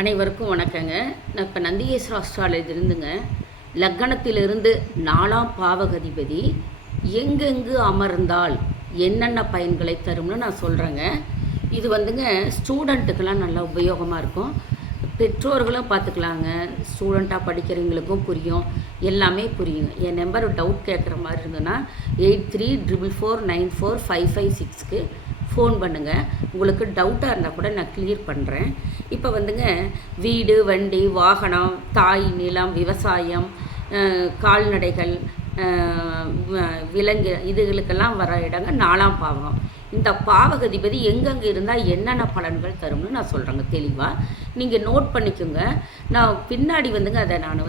அனைவருக்கும் வணக்கங்க. நான் இப்போ நந்திகேஸ்வர அஸ்ட்ராலஜிலிருந்துங்க, லக்னத்திலிருந்து 4ஆம் பாவகதிபதி எங்கெங்கு அமர்ந்தால் என்னென்ன பயன்களை தரும்னு நான் சொல்கிறேங்க. இது வந்துங்க ஸ்டூடெண்ட்டுக்கெல்லாம் நல்லா உபயோகமாக இருக்கும். பெற்றோர்களும் பார்த்துக்கலாங்க, ஸ்டூடெண்ட்டாக படிக்கிறவங்களுக்கும் புரியும், எல்லாமே புரியுங்க. என் நம்பர் டவுட் கேட்குற மாதிரி இருந்ததுன்னா 8344494556க்கு ஃபோன் பண்ணுங்கள். உங்களுக்கு டவுட்டாக இருந்தால் கூட நான் கிளியர் பண்ணுறேன். இப்போ வந்துங்க வீடு, வண்டி, வாகனம், தாய், நிலம், விவசாயம், கால்நடைகள், விலங்கு இதுகளுக்கெல்லாம் வர இடங்க 4ஆம் பாவகம். இந்த பாவகதிபதி எங்கெங்கே இருந்தால் என்னென்ன பலன்கள் தரும்னு நான் சொல்கிறேங்க தெளிவாக. நீங்கள் நோட் பண்ணிக்கோங்க. நான் பின்னாடி வந்துங்க அதை நான்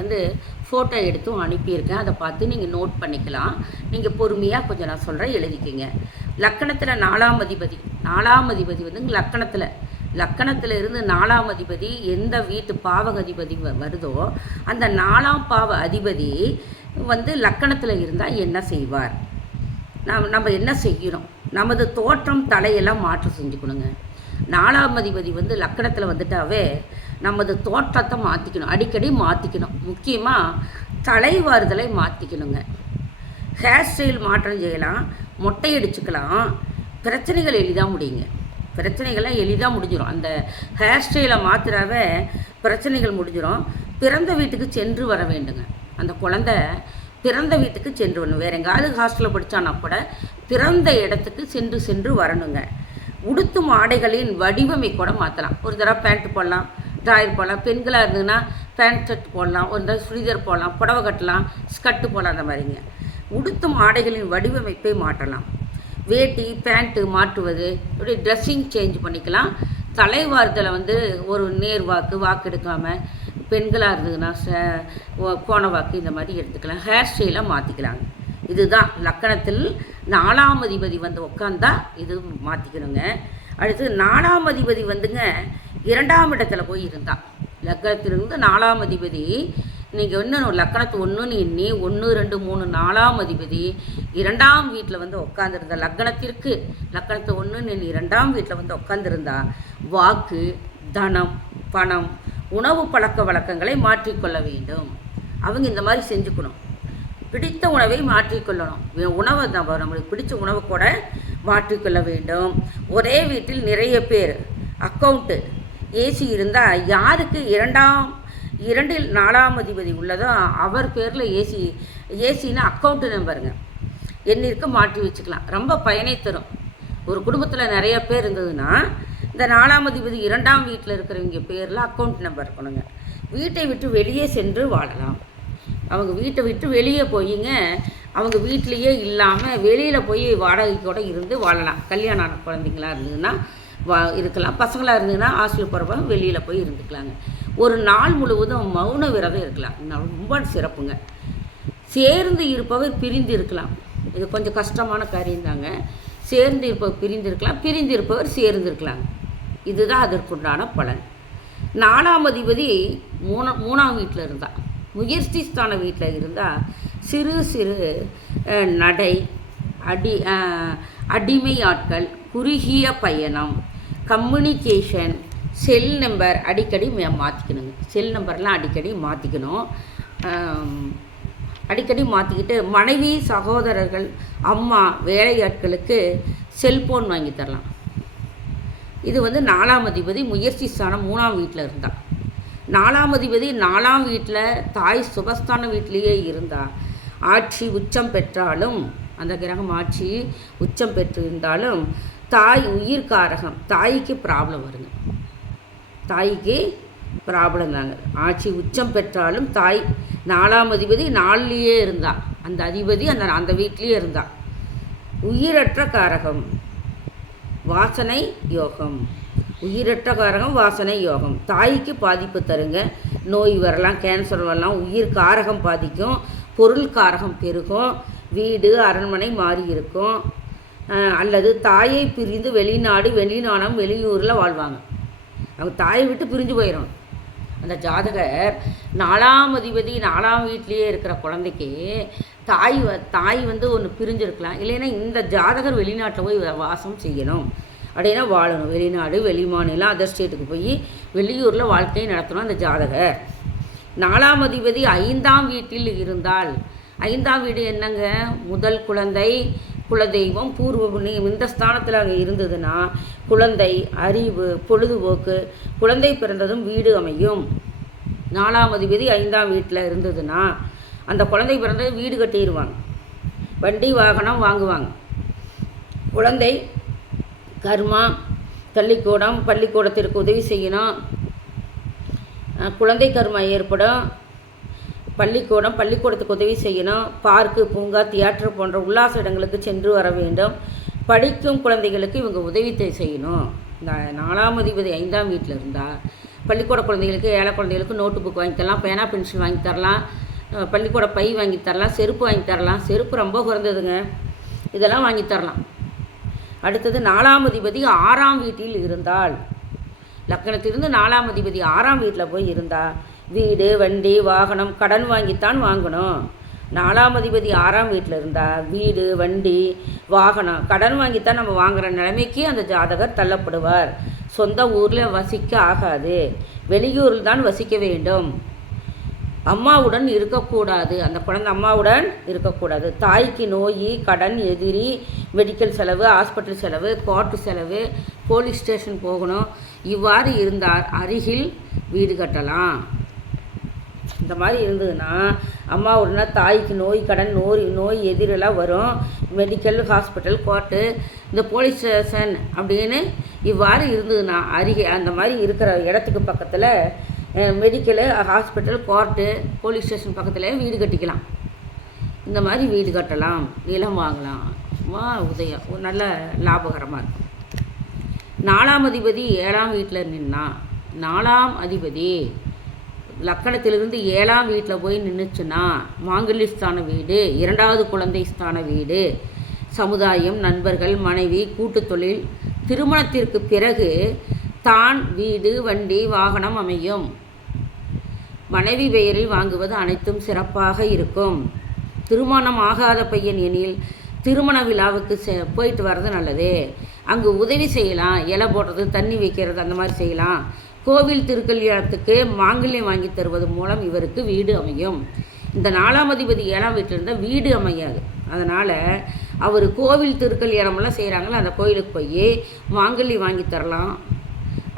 ஃபோட்டோ எடுத்தும் அனுப்பியிருக்கேன். அதை பார்த்து நீங்கள் நோட் பண்ணிக்கலாம். நீங்கள் பொறுமையாக கொஞ்சம் நான் சொல்கிறேன், எழுதிக்கோங்க. லக்கணத்தில் 4ஆம் அதிபதி லக்கணத்தில் இருந்து 4ஆம் அதிபதி எந்த வீட்டு பாவகதிபதி வருதோ அந்த 4ஆம் பாவ அதிபதி லக்கணத்தில் இருந்தால் என்ன செய்வார், நம்ம என்ன செய்யணும், நமது தோற்றம் தலையெல்லாம் மாற்றம் செஞ்சுக்கணுங்க. 4ஆம் அதிபதி லக்கணத்தில் வந்துட்டாவே நமது தோற்றத்தை மாற்றிக்கணும், அடிக்கடி மாற்றிக்கணும். முக்கியமாக தலைவாறுதலை மாற்றிக்கணுங்க. ஹேர் ஸ்டைல் மாற்றம் செய்யலாம், மொட்டை அடிச்சுக்கலாம். பிரச்சனைகள் எளிதாக முடியுங்க, பிரச்சனைகள்லாம் எளிதாக முடிஞ்சிடும். அந்த ஹேர் ஸ்டைலை மாத்திராவே பிரச்சனைகள் முடிஞ்சிடும். பிறந்த வீட்டுக்கு சென்று வர வேண்டுங்க. அந்த குழந்தை பிறந்த வீட்டுக்கு சென்று வரணும். வேறு எங்காவது ஹாஸ்டலில் படித்தானா கூட பிறந்த இடத்துக்கு சென்று வரணுங்க. உடுத்தும் ஆடைகளின் வடிவமை கூட மாற்றலாம். ஒரு தடவை பேண்ட்டு போடலாம், ட்ராயர் போடலாம். பெண்களாக இருந்ததுன்னா பேண்ட் ஷர்ட் போடலாம், ஒரு தடவை சுடிதார் போடலாம், புடவை கட்டலாம், ஸ்கர்ட்டு போடலாம். அந்த மாதிரிங்க உடுத்தும் ஆடைகளின் வடிவமைப்பை மாற்றலாம். வேட்டி பேண்ட்டு மாற்றுவது, இப்படி ட்ரெஸ்ஸிங் சேஞ்ச் பண்ணிக்கலாம். தலைவாரத்தில் ஒரு நேர் வாக்கு எடுக்காமல், பெண்களாக இருந்ததுன்னா கோண வாக்கு இந்த மாதிரி எடுத்துக்கலாம். ஹேர் ஸ்டைலாக மாற்றிக்கலாங்க. இதுதான் லக்கணத்தில் 4ஆம் அதிபதி உட்காந்தா இது மாற்றிக்கணுங்க. அடுத்து 4ஆம் அதிபதி 2ஆம் இடத்துல போய் இருந்தால், லக்கணத்திலிருந்து 4ஆம் அதிபதி நீங்கள் இன்னும் லக்கணத்து 1ன்னு எண்ணி 1 2 3 4ஆம் அதிபதி 2ஆம் வீட்டில் உட்காந்துருந்தா, லக்கணத்து 1ன்னு எண்ணி 2ஆம் வீட்டில் உட்காந்துருந்தா வாக்கு, தனம், பணம், உணவு பழக்க வழக்கங்களை மாற்றிக்கொள்ள வேண்டும். அவங்க இந்த மாதிரி செஞ்சுக்கணும். பிடித்த உணவை மாற்றிக்கொள்ளணும். உணவை நம்மளுக்கு பிடிச்ச உணவை கூட மாற்றிக்கொள்ள வேண்டும். ஒரே வீட்டில் நிறைய பேர் அக்கௌண்ட்டு ஏசி இருந்தால் யாருக்கு 2இல் 4ஆம் அதிபதி உள்ளதோ அவர் பேரில் ஏசின்னா அக்கௌண்ட்டு நம்பருங்க எண்ணிற்கு மாற்றி வச்சுக்கலாம். ரொம்ப பயனை தரும். ஒரு குடும்பத்தில் நிறைய பேர் இருந்ததுன்னா இந்த 4ஆம் அதிபதி 2ஆம் வீட்டில் இருக்கிறவங்க பேரில் அக்கௌண்ட் நம்பர் இருக்கணுங்க. வீட்டை விட்டு வெளியே சென்று வாழலாம். அவங்க வீட்டை விட்டு வெளியே போயிங்க, அவங்க வீட்டிலையே இல்லாமல் வெளியில் போய் வாடகை கூட இருந்து வாழலாம். கல்யாணம் ஆன குழந்தைங்களாக இருந்ததுன்னா இருக்கலாம். பசங்களாக இருந்ததுன்னா ஹாஸ்டல் போகிறப்ப வெளியில் போய் இருந்துக்கலாங்க. ஒரு நாள் முழுவதும் மௌன விரதம் இருக்கலாம். ரொம்ப சிறப்புங்க. சேர்ந்து இருப்பவர் பிரிந்து இருக்கலாம். இது கொஞ்சம் கஷ்டமான காரியம்தாங்க. சேர்ந்து இருப்பவர் பிரிந்து இருக்கலாம், பிரிந்து இருப்பவர் சேர்ந்து இருக்கலாங்க. இதுதான் அதற்குண்டான பலன். 4ஆம் அதிபதி 3ஆம் வீட்டில் இருந்தால், முயற்சி ஸ்தான வீட்டில் இருந்தால் சிறு நடை, அடிமை ஆட்கள், குறுகிய பயணம், கம்யூனிகேஷன், செல் நம்பர் அடிக்கடி மாற்றிக்கணுங்க. செல் நம்பர்லாம் அடிக்கடி மாற்றிக்கணும். அடிக்கடி மாற்றிக்கிட்டு மனைவி, சகோதரர்கள், அம்மா, வேலையாட்களுக்கு செல்ஃபோன் வாங்கி தரலாம். இது 4ஆம் அதிபதி முயற்சி ஸ்தானம் 3ஆம் வீட்டில் இருந்தால். 4ஆம் அதிபதி 4ஆம் வீட்டில் தாய் சுபஸ்தான வீட்டிலேயே இருந்தால் ஆட்சி உச்சம் பெற்றாலும், அந்த கிரகம் ஆட்சி உச்சம் பெற்றிருந்தாலும் தாய் உயிர்காரகம், தாய்க்கு ப்ராப்ளம் வருங்க. தாய்க்கு ப்ராப்ளம் தாங்க. ஆட்சி உச்சம் பெற்றாலும் தாய் 4ஆம் அதிபதி 4லேயே இருந்தா, அந்த அதிபதி அந்த வீட்லேயே இருந்தா உயிரற்ற காரகம், வாசனை யோகம். உயிரற்ற காரகம், வாசனை யோகம். தாய்க்கு பாதிப்பு தருங்க. நோய் வரலாம், கேன்சர் வரலாம். உயிர் காரகம் பாதிக்கும், பொருள் காரகம் பெருகும், வீடு அரண்மனை மாறி இருக்கும். அல்லது தாயை பிரிந்து வெளிநாடம் வெளியூரில் வாழ்வாங்க. அவங்க தாயை விட்டு பிரிஞ்சு போயிடும். அந்த ஜாதகர் 4ஆம் அதிபதி 4ஆம் வீட்லேயே இருக்கிற குழந்தைக்கு தாய் ஒன்று பிரிஞ்சிருக்கலாம். இல்லைன்னா இந்த ஜாதகர் வெளிநாட்டில் போய் வாசம் செய்யணும். அப்படின்னா வாழணும். வெளிநாடு, வெளி மாநிலம், அதர் ஸ்டேட்டுக்கு போய் வெளியூரில் வாழ்க்கையை நடத்தணும் அந்த ஜாதகர். 4ஆம் அதிபதி 5ஆம் வீட்டில் இருந்தால், 5ஆம் வீடு என்னங்க? முதல் குழந்தை, குலதெய்வம், பூர்வ புண்ணியம். இந்த ஸ்தானத்தில் அங்கே இருந்ததுன்னா குழந்தை, அறிவு, பொழுதுபோக்கு, குழந்தை பிறந்ததும் வீடு அமையும். 4ஆம் அதிபதி 5ஆம் வீட்டில் இருந்ததுன்னா அந்த குழந்தை பிறந்தது வீடு கட்டிடுவாங்க, வண்டி வாகனம் வாங்குவாங்க. குழந்தை கர்மா, பள்ளிக்கூடம், பள்ளிக்கூடத்திற்கு உதவி செய்யணும். குழந்தை கர்மா ஏற்படும். பள்ளிக்கூடம், பள்ளிக்கூடத்துக்கு உதவி செய்யணும். பார்க்கு, பூங்கா, தியேட்டர் போன்ற உல்லாச இடங்களுக்கு சென்று வர வேண்டும். படிக்கும் குழந்தைகளுக்கு இவங்க உதவி செய்யணும். இந்த 4ஆம் அதிபதி 5ஆம் வீட்டில் இருந்தால் பள்ளிக்கூட குழந்தைகளுக்கு, ஏழை குழந்தைகளுக்கு நோட்டு புக் வாங்கி தரலாம், பேனா பென்சில் வாங்கி தரலாம், பள்ளிக்கூட பை வாங்கி தரலாம், செருப்பு வாங்கி தரலாம். செருப்பு ரொம்ப குறைந்ததுங்க, இதெல்லாம் வாங்கி தரலாம். அடுத்தது 4ஆம் அதிபதி 6ஆம் வீட்டில் இருந்தால், லக்கணத்திலிருந்து 4ஆம் அதிபதி 6ஆம் வீட்டில் போய் இருந்தால் வீடு, வண்டி, வாகனம், கடன் வாங்கித்தான் வாங்கணும். 4ஆம் அதிபதி 6ஆம் வீட்டில் இருந்தால் வீடு, வண்டி, வாகனம், கடன் வாங்கித்தான் நம்ம வாங்குகிற நிலைமைக்கு அந்த ஜாதகர் தள்ளப்படுவார். சொந்த ஊரில் வசிக்க ஆகாது, வெளியூரில் தான் வசிக்க வேண்டும். அம்மாவுடன் இருக்கக்கூடாது, அந்த குழந்தை அம்மாவுடன் இருக்கக்கூடாது. தாய்க்கு நோய், கடன், எதிரி, மெடிக்கல் செலவு, ஹாஸ்பிட்டல் செலவு, கோர்ட்டு செலவு, போலீஸ் ஸ்டேஷன் போகணும். இவ்வாறு இருந்தால் அருகில் வீடு கட்டலாம். இந்த மாதிரி இருந்ததுன்னா அம்மாவுடனா தாய்க்கு நோய், கடன், நோய் எதிரெல்லாம் வரும். மெடிக்கல், ஹாஸ்பிட்டல், கோர்ட்டு, இந்த போலீஸ் ஸ்டேஷன் அப்படின்னு இவ்வாறு இருந்ததுன்னா அருகே அந்த மாதிரி இருக்கிற இடத்துக்கு பக்கத்தில் medical, hospital, court, police station பக்கத்தில் வீடு கட்டிக்கலாம். இந்த மாதிரி வீடு கட்டலாம், நிலம் வாங்கலாம். உதயம் நல்ல லாபகரமாக இருக்கும். 4ஆம் அதிபதி 7ஆம் வீட்டில் நின்னா, 4ஆம் அதிபதி லக்கணத்திலிருந்து 7ஆம் வீட்டில் போய் நின்றுச்சுன்னா மாங்கல்யஸ்தான வீடு, 2வது குழந்தை ஸ்தான வீடு, சமுதாயம், நண்பர்கள், மனைவி, கூட்டு தொழில், திருமணத்திற்கு பிறகு தான் வீடு, வண்டி, வாகனம் அமையும். மனைவி பெயரில் வாங்குவது அனைத்தும் சிறப்பாக இருக்கும். திருமணம் ஆகாத பையன் எனில் திருமண விழாவுக்கு போயிட்டு வர்றது நல்லது. அங்கு உதவி செய்யலாம், இலை போடுறது, தண்ணி வைக்கிறது, அந்த மாதிரி செய்யலாம். கோவில் திருக்கல்யாணத்துக்கு மாங்கல்யம் வாங்கி தருவது மூலம் இவருக்கு வீடு அமையும். இந்த 4ஆம் அதிபதி 7ஆம் வீட்டில் இருந்தால் வீடு அமையாது. அதனால் அவர் கோவில் திருக்கல்யாணமெல்லாம் செய்கிறாங்களோ அந்த கோயிலுக்கு போய் மாங்கல்யம் வாங்கி தரலாம்,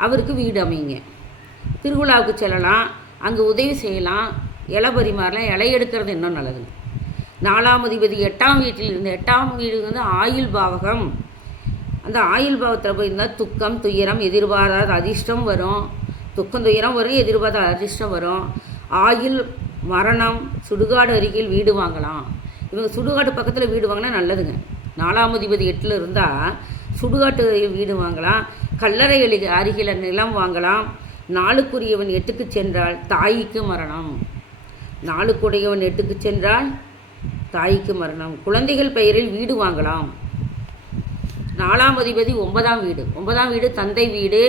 அவருக்கு வீடு அமையுங்க. திருவிழாவுக்கு செல்லலாம், அங்கே உதவி செய்யலாம், இலை பரிமாறலாம். இலை எடுக்கிறது இன்னும் நல்லதுங்க. 4ஆம் அதிபதி 8ஆம் வீட்டில் இருந்து, 8ஆம் வீடு வந்து ஆயுள் பாவகம். அந்த ஆயுள் பாவத்தில் போயிருந்தால் துக்கம், துயரம், எதிர்பாராத அதிர்ஷ்டம் வரும். துக்கம், துயரம் வரும், எதிர்பாராத அதிர்ஷ்டம் வரும். ஆயுள், மரணம், சுடுகாடு அருகில் வீடு வாங்கலாம். இவங்க சுடுகாட்டு பக்கத்தில் வீடு வாங்கினா நல்லதுங்க. 4ஆம் அதிபதி 8இல் இருந்தால் சுடுகாட்டு வீடு வாங்கலாம். கல்லறை அருகில் நிலம் வாங்கலாம். 4க்குரியவன் 8க்கு சென்றால் தாய்க்கு மரணம். 4க்குடையவன் 8க்கு சென்றால் தாய்க்கு மரணம். குழந்தைகள் பெயரில் வீடு வாங்கலாம். 4ஆம் அதிபதி 9ஆம் வீடு. 9ஆம் வீடு தந்தை வீடு.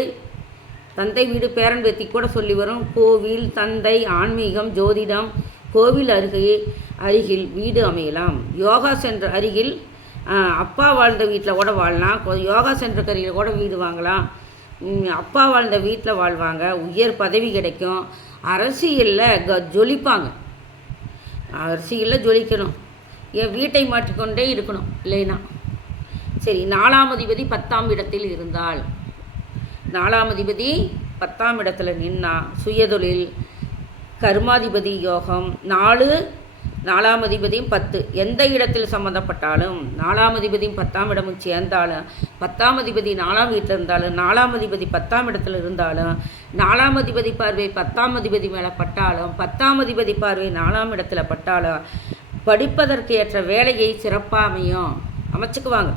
தந்தை வீடு பேரன் பேத்தி கூட சொல்லி வரும். கோவில், தந்தை, ஆன்மீகம், ஜோதிடம், கோவில் அருகில் வீடு அமையலாம். யோகா சென்டர் அருகில் அப்பா வாழ்ந்த வீட்டில் கூட வாழலாம். யோகா சென்டருக்கு அருகில் கூட வீடு வாங்கலாம். அப்பா வாழ்ந்த வீட்டில் வாழ்வாங்க, உயர் பதவி கிடைக்கும். அரசியலில் ஜொலிப்பாங்க, அரசியலில் ஜொலிக்கணும். என் வீட்டை மாற்றிக்கொண்டே இருக்கணும் இல்லைன்னா சரி. 4ஆம் அதிபதி 10ஆம் இடத்தில் இருந்தால், 4ஆம் அதிபதி 10ஆம் இடத்துல நின்னா சுயதொழில், கர்மாதிபதி யோகம். 4ஆம் அதிபதியும் 10 எந்த இடத்தில் சம்மந்தப்பட்டாலும், 4ஆம் அதிபதியும் 10ஆம் இடமும் சேர்ந்தாலும், 10ஆம் அதிபதி 4ஆம் வீட்டில் இருந்தாலும், 4ஆம் அதிபதி 10ஆம் இடத்துல இருந்தாலும், 4ஆம் அதிபதி பார்வை 10ஆம் அதிபதி மேலே பட்டாலும், 10ஆம் அதிபதி பார்வை 4ஆம் இடத்துல பட்டாலும் படிப்பதற்கு ஏற்ற வேலையை சிறப்பாக அமைச்சுக்குவாங்க.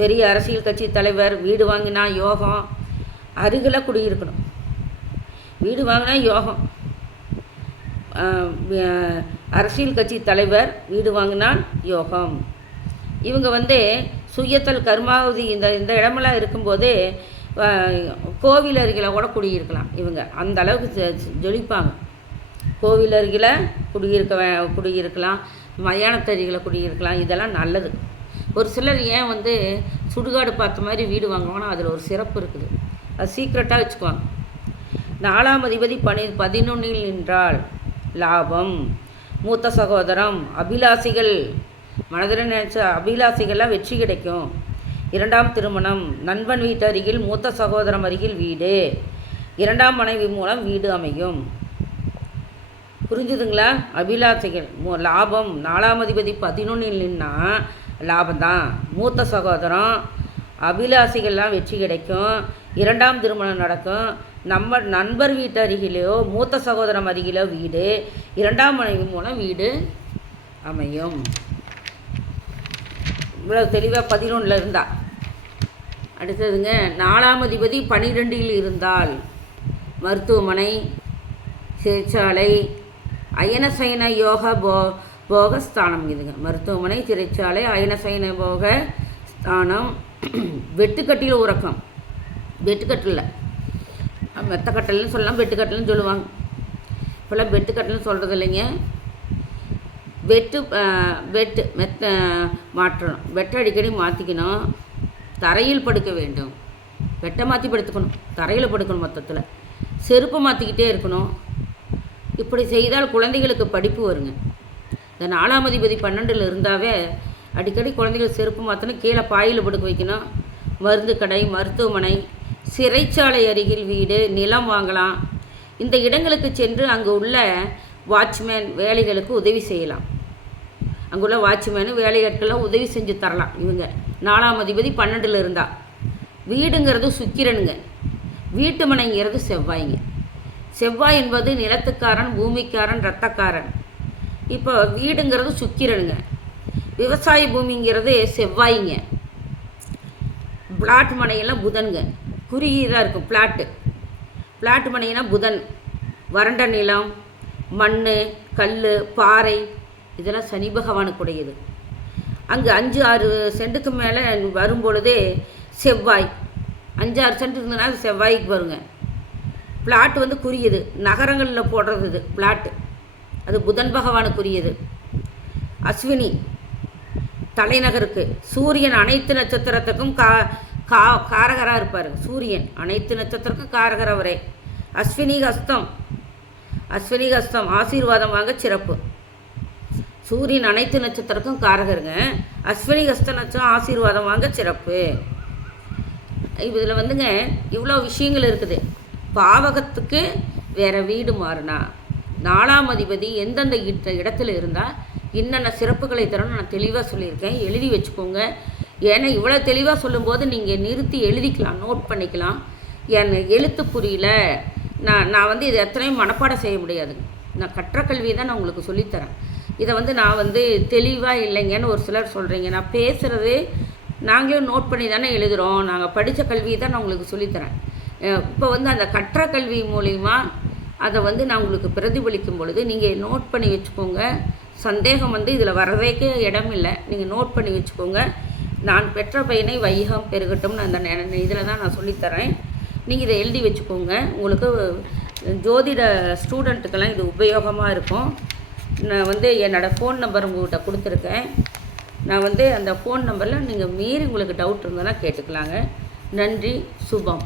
பெரிய அரசியல் கட்சி தலைவர் வீடு வாங்கினா யோகம். அருகில் குடியிருக்கணும். வீடு வாங்கினா யோகம். அரசியல் கட்சி தலைவர் வீடு வாங்கினால் யோகம். இவங்க சுயத்தல், கர்மாவதி இந்த இடமெல்லாம் இருக்கும்போது கோவில் அருகில் கூட குடியிருக்கலாம். இவங்க அந்த அளவுக்கு ஜொலிப்பாங்க. கோவில் அருகில் குடியிருக்கலாம், மயானத்தருகில் குடியிருக்கலாம். இதெல்லாம் நல்லது. ஒரு சிலர் ஏன் வந்து சுடுகாடு பார்த்த மாதிரி வீடு வாங்குவாங்கன்னா அதில் ஒரு சிறப்பு இருக்குது. அது சீக்ரெட்டாக வச்சுக்குவாங்க. 4ஆம் அதிபதி 11இல் நின்றால் லாபம், மூத்த சகோதரம், அபிலாசிகள், மனதில் நினைச்ச அபிலாசிகள்லாம் வெற்றி கிடைக்கும். 2ஆம் திருமணம், நண்பன் வீட்டு அருகில் மூத்த சகோதரம் அருகில் வீடு, 2ஆம் மனைவி மூலம் வீடு அமையும். புரிஞ்சுதுங்களா? அபிலாசைகள் லாபம். 4ஆம் அதிபதி 11இல் நின்னா லாபம்தான். மூத்த சகோதரம், அபிலாசிகள்லாம் வெற்றி கிடைக்கும். 2ஆம் திருமணம் நடக்கும். நம்ம நண்பர் வீட்டு அருகிலோ மூத்த சகோதரம் அருகிலோ வீடு, 2ஆம் மனைவி மூலம் வீடு அமையும். இவ்வளோ தெளிவாக 11 இருந்தா. அடுத்ததுங்க, 4ஆம் அதிபதி 12இல் இருந்தால் மருத்துவமனை, சிறைச்சாலை, அயனசயன யோக போகஸ்தானம். இதுங்க மருத்துவமனை, சிறைச்சாலை, அயனசயன போக ஸ்தானம். வெட்டுக்கட்டில் உறக்கம். வெட்டுக்கட்டில் மெத்தக்கட்டல்னு சொல்லலாம், வெட்டுக்கட்டல்னு சொல்லுவாங்க. இப்போல்லாம் வெட்டுக்கட்டல்னு சொல்கிறது இல்லைங்க. மாற்றணும். வெட்டை அடிக்கடி மாற்றிக்கணும். தரையில் படுக்க வேண்டும். வெட்டை மாற்றி படுத்துக்கணும், தரையில் படுக்கணும். மொத்தத்தில் செருப்பு மாற்றிக்கிட்டே இருக்கணும். இப்படி செய்தால் குழந்தைகளுக்கு படிப்பு வருங்க. இந்த 4ஆம் அதிபதி 12இல் இருந்தாவே அடிக்கடி குழந்தைகள் செருப்பு மாற்றணும், கீழே பாயில் படுக்க வைக்கணும். மருந்து கடை, மருத்துவமனை, சிறைச்சாலை அருகில் வீடு, நிலம் வாங்கலாம். இந்த இடங்களுக்கு சென்று அங்கு உள்ள வாட்ச்மேன் வேலைகளுக்கு உதவி செய்யலாம். அங்குள்ள வாட்ச்மேனு வேலையாட்கள்லாம் உதவி செஞ்சு தரலாம். இவங்க 4ஆம் அதிபதி 12இல் இருந்தால். வீடுங்கிறது சுக்கிரனுங்க, வீட்டு மனைங்கிறது செவ்வாய்ங்க. செவ்வாய் என்பது நிலத்துக்காரன், பூமிக்காரன், இரத்தக்காரன். இப்போ வீடுங்கிறது சுக்கிரனுங்க, விவசாய பூமிங்கிறது செவ்வாய்ங்க. பிளாட் மனையெல்லாம் புதனுங்க, குறுகியதாக இருக்கும். பிளாட் மனைனா புதன். வறண்ட நிலம், மண், கல், பாறை இதெல்லாம் சனி பகவானுக்குடையது. அங்கே 5-6 சென்ட்டுக்கு மேலே வரும்பொழுதே செவ்வாய், 5-6 சென்ட் இருந்ததுனால செவ்வாய்க்கு வருங்க. பிளாட் வந்து குறியது, நகரங்களில் போடுறது இது பிளாட்டு, அது புதன் பகவானுக்குரியது. அஸ்வினி தலைநகருக்கு. சூரியன் அனைத்து நட்சத்திரத்துக்கும் காரகராக இருப்பார். சூரியன் அனைத்து நட்சத்திரத்துக்கும் காரகர் அவரே. அஸ்வினி ஹஸ்தம் ஆசீர்வாதம் வாங்க சிறப்பு. சூரியன் அனைத்து நட்சத்திரத்துக்கும் காரகருங்க. அஸ்வினி ஹஸ்த நட்சத்திரம் ஆசீர்வாதம் வாங்க சிறப்பு. இதில் வந்துங்க இவ்வளோ விஷயங்கள் இருக்குது. பாவகத்துக்கு வேறு வீடு மாறினா 4ஆம் அதிபதி எந்தெந்த இடத்துல இருந்தால் என்னென்ன சிறப்புகளை தரணும்னு நான் தெளிவாக சொல்லியிருக்கேன். எழுதி வச்சுக்கோங்க. ஏன்னா இவ்வளோ தெளிவாக சொல்லும்போது நீங்கள் நிறுத்தி எழுதிக்கலாம், நோட் பண்ணிக்கலாம். என் எழுத்து புரியல, நான் வந்து இது எத்தனையும் மனப்பாடம் செய்ய முடியாது. நான் கற்ற கல்வியை தான் நான் உங்களுக்கு சொல்லித்தரேன். இதை வந்து நான் வந்து தெளிவாக இல்லைங்கன்னு ஒரு சிலர் சொல்கிறீங்க. நான் பேசுகிறது நாங்களே நோட் பண்ணி தானே எழுதுகிறோம். நாங்கள் படித்த கல்வியை தான் நான் உங்களுக்கு சொல்லித்தரேன். இப்போ வந்து அந்த கற்ற கல்வி மூலிமா அதை வந்து நான் உங்களுக்கு பிரதிபலிக்கும் பொழுது நீங்கள் நோட் பண்ணி வச்சுக்கோங்க. சந்தேகம் வந்து இதில் வர்றதுக்கு இடம் இல்லை, நீங்கள் நோட் பண்ணி வச்சுக்கோங்க. நான் பெற்ற பையனை வையகம் பெருகட்டும்னு அந்த இதில் தான் நான் சொல்லித்தரேன். நீங்கள் இதை எழுதி வச்சுக்கோங்க. உங்களுக்கு ஜோதிட ஸ்டூடெண்ட்டுக்கெல்லாம் இது உபயோகமாக இருக்கும். நான் வந்து என்னோடய ஃபோன் நம்பர் உங்கள்கிட்ட கொடுத்துருக்கேன். நான் வந்து அந்த ஃபோன் நம்பரில் நீங்கள் மீறி உங்களுக்கு டவுட் இருந்ததுன்னா கேட்டுக்கலாங்க. நன்றி, சுபம்.